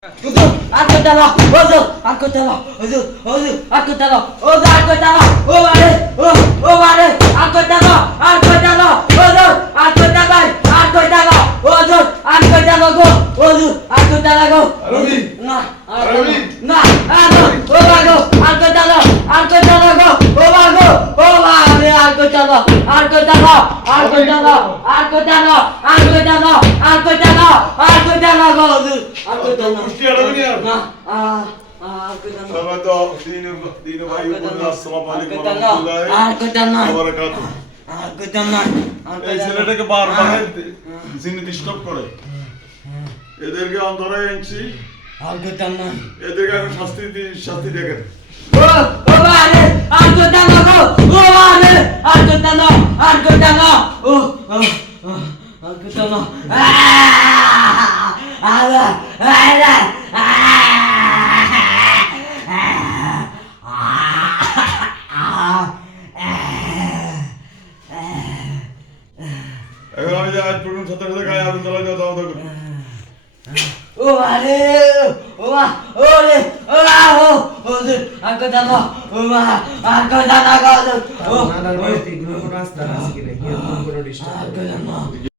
Hudur, aku dalam, hudur, aku dalam, hudur, hudur, aku dalam, hudur, aku dalam, oh mare, aku dalam, hudur, aku dalam, hudur, aku dalam, hudur, aku dalam, Arabi, nah, Arabi. nah, aku dalam, oh mare, aku dalam, hudur, aku dalam. Mufti Arabi ya. Nah, aku dalam. Selamat dini ভাই বোনেরা, আসসালামু আলাইকুম Aku ওয়া রাহমাতুল্লাহি dalam. ওয়া বারাকাতুহু। Aku dalam. এই ছেলেটাকে বারবার জিনে ডিস্টার্ব করে। এদেরকে অন্তরে এনেছি, Aku dalam. এদেরকে আমি শাস্তি দেখেন। Oh mare, aku dalam. Oh mare, aku dalam. Aku dalam. Aku dalam. এখন আমি যে আজ পর্যন্ত সাথে সাথে গায়ে আগুন জ্বালাই দেওয়া দাও দেখুন। Oh mare, aku dalam. Aku dalam. আপনার বাড়িতে কোনো রাস্তা আছে কিনা? কি কোনো ডিস্টার্ব? Aku dalam.